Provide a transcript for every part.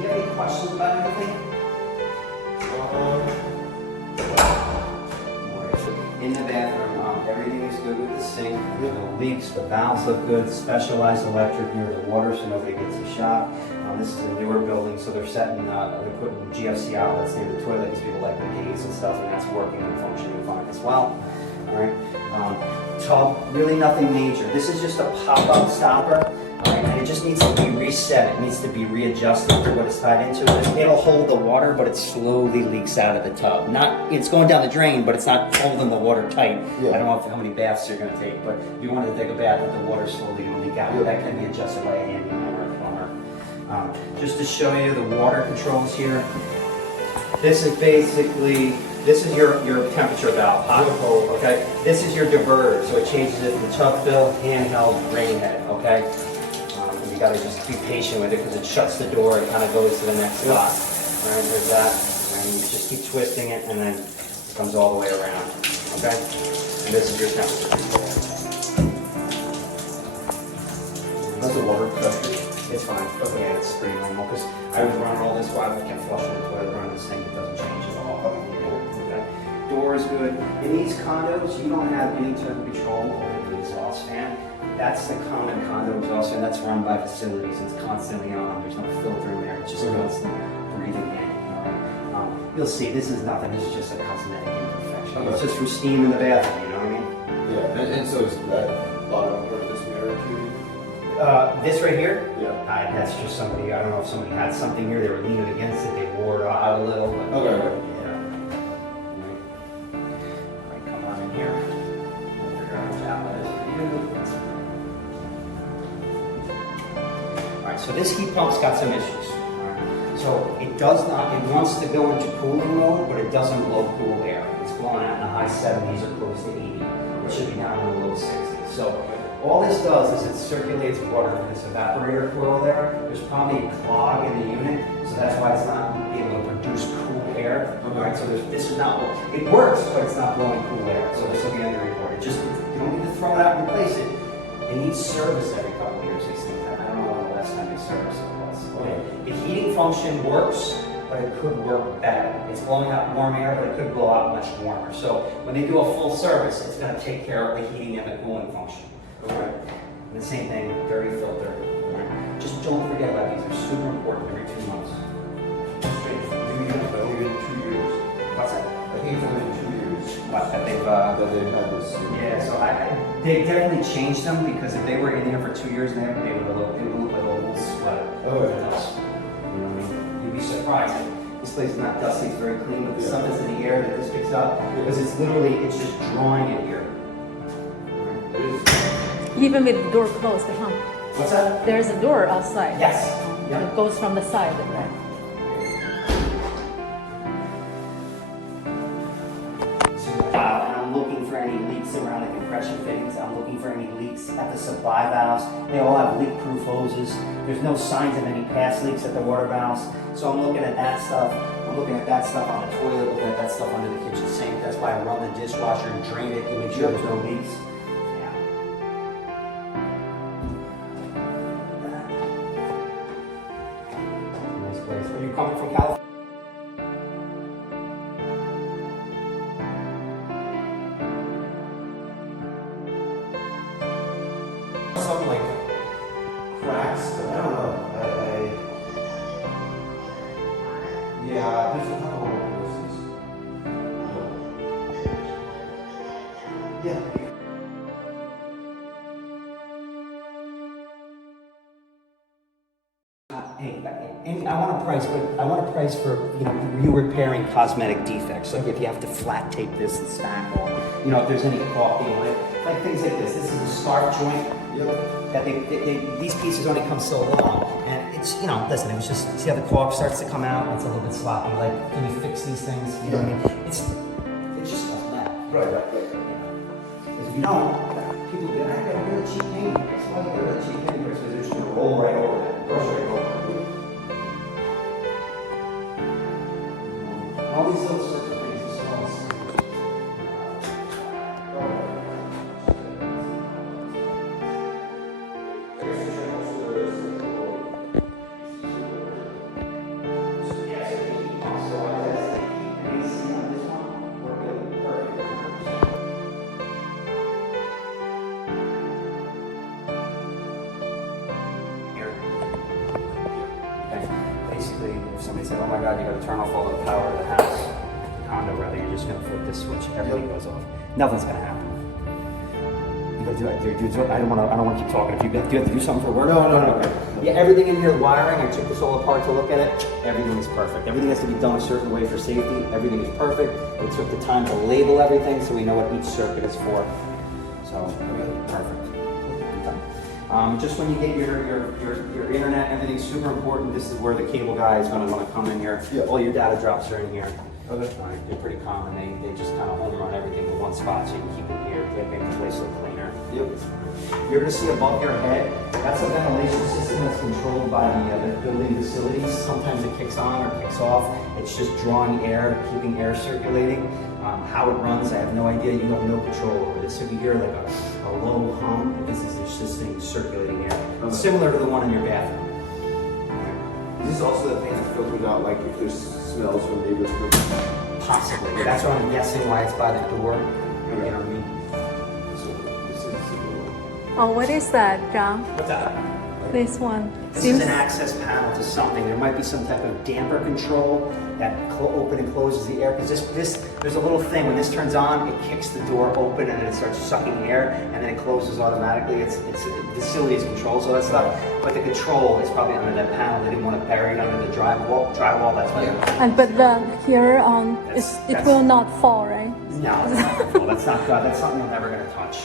you have any questions about anything? In the bathroom, everything is good with the sink. There's no leaks. The valves look good. Specialized electric near the water, so nobody gets a shock. This is a newer building, so they're putting GFC outlets near the toilet because people like the gaze and stuff, and that's working and functioning fine as well. All right. Tub, really nothing major. This is just a pop-up stopper. All right, and it just needs to be reset. It needs to be readjusted to what it's tied into. It'll hold the water, but it slowly leaks out of the tub. It's going down the drain, but it's not holding the water tight. Yeah. I don't know how many baths you're going to take, but if you wanted to take a bath with the water slowly going to leak out, that can be adjusted by a handyman or a plumber. Just to show you the water controls here. This is your temperature valve, hot or cold, okay? This is your diverter, so it changes it from tub fill, handheld, rain head, okay? And you gotta just be patient with it because it shuts the door and kind of goes to the next spot. All right, there's that. And you just keep twisting it and then it comes all the way around, okay? And this is your temperature control. That's the water pressure. It's fine. Okay, yeah, it's pretty normal because I was running all this while I kept flushing the toilet, running the sink. It doesn't change at all. Okay. Door is good. In these condos, you don't have any type of control over the exhaust fan. That's the common condo exhaust fan. That's run by facilities. It's constantly on. There's no filter in there. It's just constantly breathing in. All right. You'll see. This is nothing. This is just a cosmetic imperfection. Okay. It's just for steam in the bathroom. You know what I mean? Yeah. And so is that bottom part of this mirror too? This right here? Yeah. That's just somebody, I don't know if somebody had something here, they were leaning against it, they wore it out a little. But okay. Yeah. All right, come on in here. We'll figure out which outlet is for you. All right, so this heat pump's got some issues. All right. So it wants to go into cooling mode, but it doesn't blow cool air. It's blowing out in the high 70s or close to 80. It should be down in the low 60s. So all this does is it circulates water in this evaporator coil there. There's probably a clog in the unit, so that's why it's not able to produce cool air. All right, so this is not, it works, but it's not blowing cool air. So this will be under report. You don't need to throw it out and replace it. It needs service every couple of years, these things. I don't know when the last time they serviced it was. Okay. The heating function works, but it could work better. It's blowing out warm air, but it could blow out much warmer. So when they do a full service, it's going to take care of the heating and the cooling function. Okay. And the same thing, dirty filter. Right. Just don't forget about these. They're super important every 2 months. Maybe it's only been 2 years. What's that? I think it's only been 2 years. What, that they've had this. Yeah, so they definitely changed them because if they were in there for 2 years, they would look like a little sweater. Oh, yeah. You know what I mean? You'd be surprised. This place is not dusty, it's very clean, but the stuff that's in the air that this picks up, because it's just drawing it here. Even with the door closed, huh? What's that? There's a door outside. Yes. Yep. It goes from the side, right? And I'm looking for any leaks around the compression fittings. I'm looking for any leaks at the supply valves. They all have leak-proof hoses. There's no signs of any past leaks at the water valves. So I'm looking at that stuff. I'm looking at that stuff on the toilet, looking at that stuff under the kitchen sink. That's why I run the dishwasher and drain it to make sure there's no leaks. Are you coming from California? Some like cracks, but I don't know. Yeah, there's a couple of places. Yeah. Hey, I want a price, but I want a price for you repairing cosmetic defects. Like if you have to flat tape this and stack, or if there's any caulking, like things like this. This is a scarf joint. That these pieces only come so long, and it's listen. It was just see how the caulk starts to come out. It's a little bit sloppy. Like can you fix these things? You know what I mean? It's just cosmetic. Right. Because if you don't, people go, I got a really cheap paint. Why you got a really cheap paint? Because they're just gonna roll right over that, brush right over. All these little sorts of things, the smells. basically, if somebody said, oh my God, you gotta turn off all the power of the house, condo rather, you're just gonna flip this switch, everything goes off. Nothing's gonna happen. You gotta do it. I don't wanna keep talking. If do you have to do something for work? No. Okay. Yeah, everything in here, the wiring, I took this all apart to look at it. Everything is perfect. Everything has to be done a certain way for safety. Everything is perfect. We took the time to label everything so we know what each circuit is for. So, perfect. Just when you get your internet, everything's super important. This is where the cable guy is going to want to come in here. Yeah. All your data drops are in here. Okay. They're pretty common. They just kind of home run everything in one spot so you can keep it here, make the place look cleaner. Yep. You're going to see above your head, that's a ventilation system that's controlled by the building facilities. Sometimes it kicks on or kicks off. It's just drawing air, keeping air circulating. How it runs, I have no idea. You have no control over this. If you hear like a low hum, this is this thing circulating air. It's similar to the one in your bathroom. Is this also the thing that filters out, like, if there's smells from neighbors? Possibly. That's what I'm guessing why it's by the door. You know what I mean? So this is Oh, what is that, John? What's that? This one. This is an access panel to something. There might be some type of damper control that open and closes the air. Because there's a little thing, when this turns on, it kicks the door open and then it starts sucking air and then it closes automatically. It's facilities control, so that's stuff. But the control is probably under that panel. They didn't want to bury it under the drywall. That's why. And but the here it That's- will not fall, right? No, well, that's not good. That's something I'm never going to touch.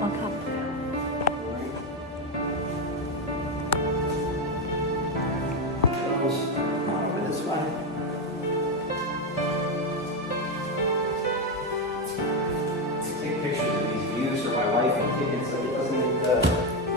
Okay. Goes over this way. I take pictures of these views for my wife and kids, so it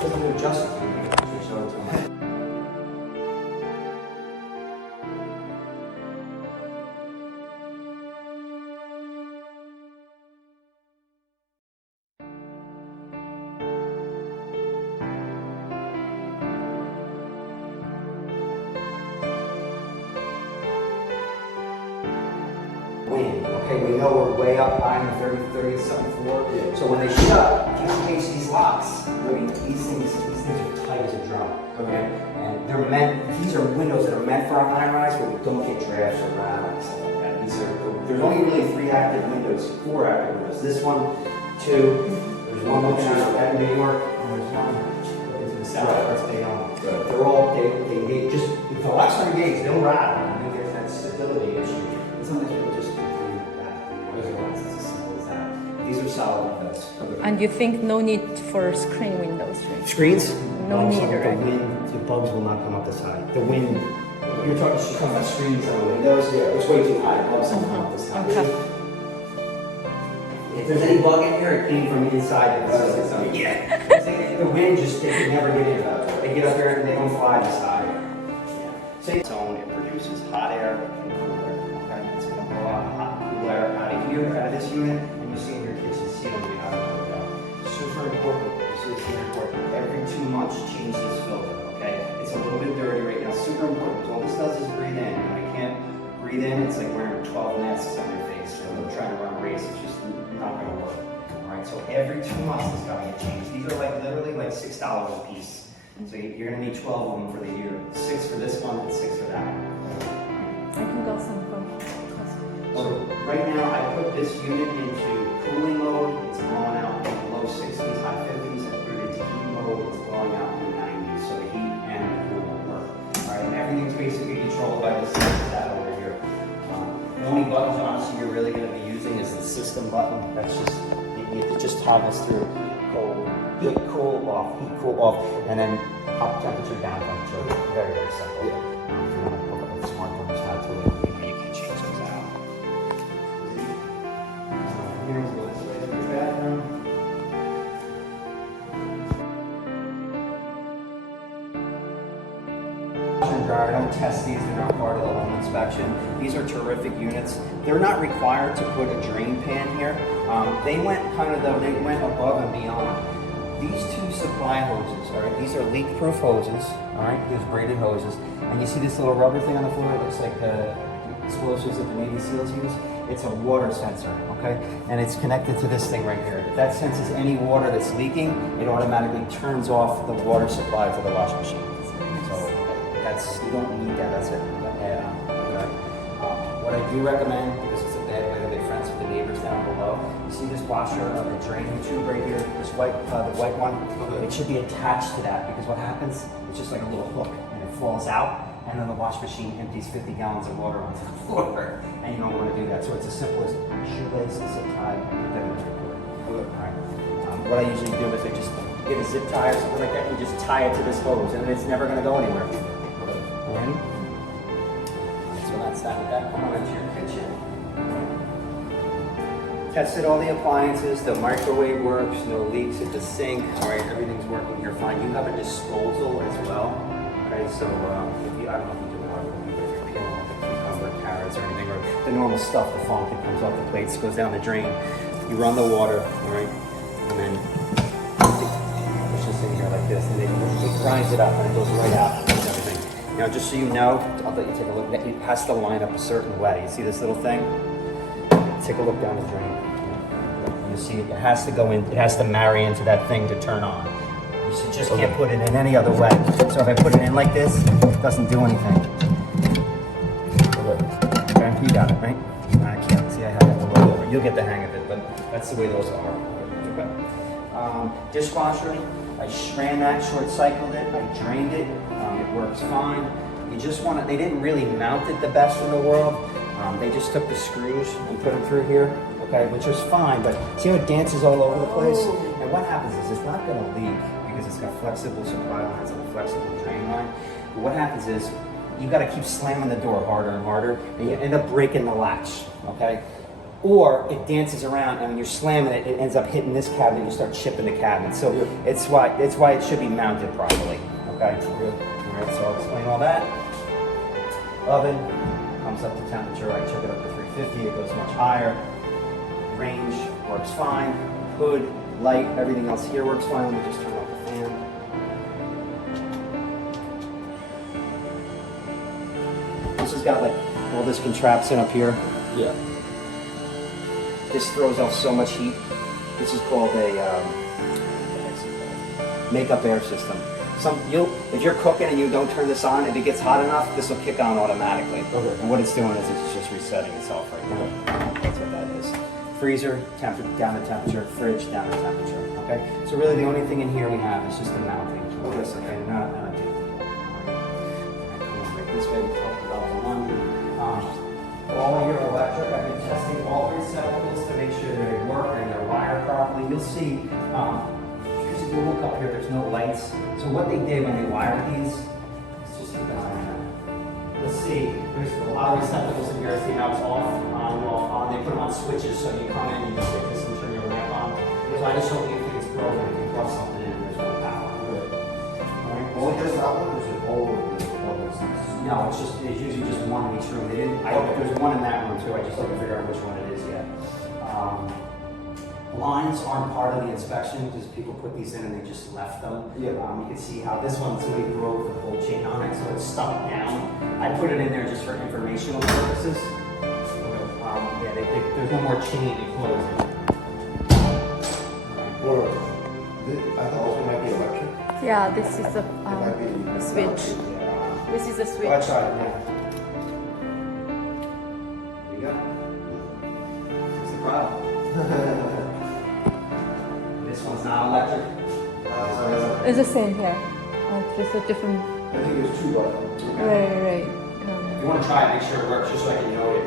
doesn't do justice. I can take a picture, show it to them. Wind. Okay, we know we're way up high in the 30 something floor. Yeah. So when they shut, if you change these locks, I mean, these things are tight as a drum. Okay, and these are windows that are meant for a high rise, but we don't get drafts around and stuff like that. There's only really 4 active windows. This one, 2. There's one looking out at New York, and there's one looking to the south. That's Bayonne. Right. They're all they just if the locks are engaged, they'll rattle. And there's that stability issue. Sometimes people just complain that it's as simple as that. These are solid windows. And you think no need for screen windows, right? Screens? No Bugs, need, the right? wind, the bugs will not come up this high. The wind, she's talking about screens on the windows, it's way too high. Bugs don't come up this high. Okay. If there's any bug in here, it came from inside the facility. Yeah. The wind just, they can never get in. They get up here and they don't fly this high. Same zone, it produces hot air and cool air. Okay, it's going to blow out hot and cool air out of here, out of this unit, and you see in your kitchen ceiling, you have it worked out. Super important. This is super important. Every 2 months, change this filter. Okay, it's a little bit dirty right now. Super important. All this does is breathe in. When I can't breathe in, it's like wearing 12 nests on your face. So I'm trying to run a race. It's just not going to work. All right, so every 2 months, it's got to get changed. These are like literally like $6 a piece. So you're going to need 12 of them for the year. 6 for this one and 6 for that one. I can go some from. So right now, I put this unit into cooling mode. It's blowing out in the low 60s, high 50s. I put it into heat mode. It's blowing out in the 90s. So the heat and the cool will work. All right, and everything's basically controlled by this that over here. The only buttons, honestly, you're really going to be using is the system button. That's just, it just toggles through cold, heat, cool, off, and then up temperature, down temperature. Very, very simple. If you want to hook up a smart thermostat to it, you can change those out. Here's the bathroom. Washer and dryer, don't test these, they're not part of the home inspection. These are terrific units. They're not required to put a drain pan here. They went above and beyond. These 2 supply hoses, all right, these are leak-proof hoses, all right, there's braided hoses, and you see this little rubber thing on the floor that looks like the explosives that the Navy SEALs use? It's a water sensor, okay, and it's connected to this thing right here. If that senses any water that's leaking, it automatically turns off the water supply to the washing machine. So you don't need that, that's it. do recommend, because it's a bad way to make friends with the neighbors down below, you see this washer, the draining tube right here, this the white one? Okay. It should be attached to that, because what happens, it's just like a little hook, and it falls out, and then the wash machine empties 50 gallons of water onto the floor, and you don't want to do that. So it's as simple as shoelace, zip tie, put that in the cord. Alright. What I usually do is I just get a zip tie or something like that, and you just tie it to this hose, and it's never going to go anywhere. Alright? So that's that with that. Come on into your kitchen. Tested all the appliances, the microwave works, no leaks at the sink. All right, everything's working here fine. You have a disposal as well. Okay, so if you, I don't know if you do a lot of cooking, but if you're peeling off the cucumber, carrots, or anything, or the normal stuff, the funk that comes off the plates, goes down the drain. You run the water, all right, and then push this in here like this, and then it grinds it up, and it goes right out and everything. Now, just so you know, I'll let you take a look. It has to line up a certain way. You see this little thing? Take a look down the drain. You see it has to go in, it has to marry into that thing to turn on. You just can't put it in any other way. So if I put it in like this, it doesn't do anything. Okay, you got it, right? I can't see, I have it a little over. You'll get the hang of it, but that's the way those are. Okay. Dishwasher, I ran that, short cycled it, I drained it, it works fine. You just want to, they didn't really mount it the best in the world. They just took the screws and put them through here, okay, which is fine, but see how it dances all over the place? And what happens is it's not going to leak because it's got flexible supply lines and a flexible drain line. But what happens is you got to keep slamming the door harder and harder, and you end up breaking the latch, okay? Or it dances around, and when you're slamming it, it ends up hitting this cabinet, and you start chipping the cabinet. So it's why it should be mounted properly, okay? All right, so I'll explain all that. Oven comes up to temperature. I took it up to 350. It goes much higher. Range works fine. Hood, light, everything else here works fine. Let me just turn off the fan. This has got like all this contraption up here. Yeah. This throws off so much heat. This is called a makeup air system. If you're cooking and you don't turn this on, if it gets hot enough, this will kick on automatically. Okay. And what it's doing is it's just resetting itself right now. That's what that is. Freezer, down the temperature. Fridge, down the temperature. Okay. So really, the only thing in here we have is just the mounting. Okay. Not come on, right this way. We talked about the laundry. All of your electric, I've been testing all receptacles to make sure they work and they're wired properly. You'll see. Because if you look up here, there's no lights. So what they did when they wired these, let's just keep an eye on that. Let's see, there's a lot of receptacles in here. See how it's off, on. They put them on switches, so you come in, you just take this and turn your lamp on. So I just hope you think it's broken, if you plug something in, there's no power. Alright, Only just that one, or is it all of them? no, it's usually just one in each room. There's one in that room too. I just haven't figured out which one it is yet. Blinds aren't part of the inspection because people put these in and they just left them. Yeah. You can see how this one, somebody broke the whole chain on it, so it's stuck down. I put it in there just for informational purposes. There's no more chain to close it. Or, I thought also might be electric. Yeah, this is the It might be the switch. This is the switch. Well, I tried it, yeah. There you go. That's the problem. This one's not electric. It's the same here. Just a different. I think there's two buttons. Right. If you want to try it, make sure it works, just so I can know it.